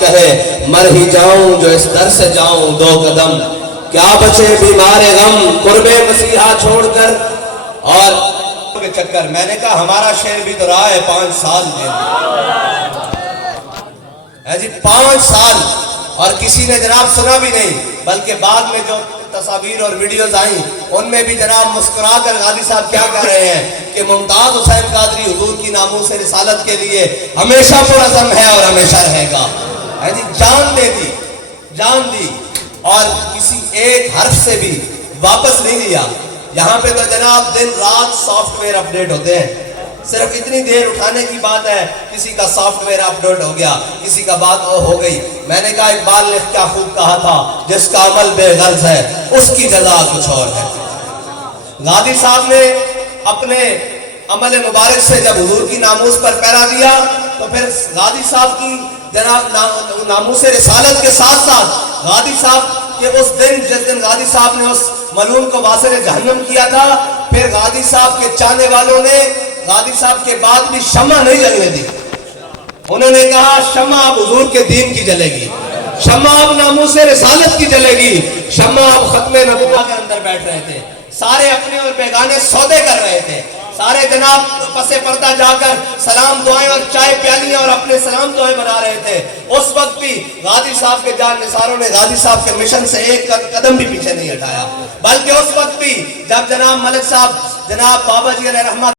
کہے مر ہی جاؤں جو اس در سے جاؤں دو قدم، کیا بچے بیمار غم قرب مسیحا چھوڑ کر۔ اور چکر میں نے کہا ہمارا شعر بھی تو رہا ہے 5 سال میں جی 5 سال، اور کسی نے جناب سنا بھی نہیں، بلکہ بعد میں جو تصاویر اور ویڈیوز آئیں ان میں بھی جناب مسکرا کر غازی صاحب کیا کہہ رہے ہیں کہ ممتاز حسین قادری حضور کی ناموس رسالت کے لیے ہمیشہ پرعزم ہے اور ہمیشہ رہے گا۔ جی جان دے دی، جان دی، اور کسی ایک حرف سے بھی واپس نہیں لیا۔ یہاں پہ تو جناب دن رات سافٹ ویئر اپڈیٹ ہوتے ہیں، صرف اتنی دیر اٹھانے کی بات ہے، کسی کا سافٹ ویئر اپڈیٹ ہو گیا، کسی کا بات ہو گئی۔ میں نے کہا اقبال نے کیا خوب کہا تھا، جس کا عمل بے غرض ہے اس کی جزا کچھ اور ہے۔ غازی صاحب نے اپنے عمل مبارک سے جب حضور کی ناموس پر پہرا دیا تو پھر غازی صاحب کی جناب ناموس رسالت کے ساتھ ساتھ غازی صاحب کہ اس دن جس دن غازی صاحب نے اس ملعون کو واصل جہنم کیا تھا، پھر غازی صاحب کے چاہنے والوں نے غازی صاحب کے بعد بھی شمع نہیں جلنے دی۔ انہوں نے کہا شمع اب حضور کے دین کی جلے گی، شمع اب ناموس رسالت کی جلے گی، شمع اب ختم نبوت کے اندر بیٹھ رہے تھے، سارے اپنے اور بیگانے سودے کر رہے تھے، سارے جناب پس پردہ جا کر سلام دعائیں اور چائے پیالیاں اور اپنے سلام دعائیں بنا رہے تھے۔ اس وقت بھی غازی صاحب کے جان نثاروں نے غازی صاحب کے مشن سے ایک قدم بھی پیچھے نہیں ہٹایا، بلکہ اس وقت بھی جب جناب ملک صاحب جناب بابا جی علیہ رحمت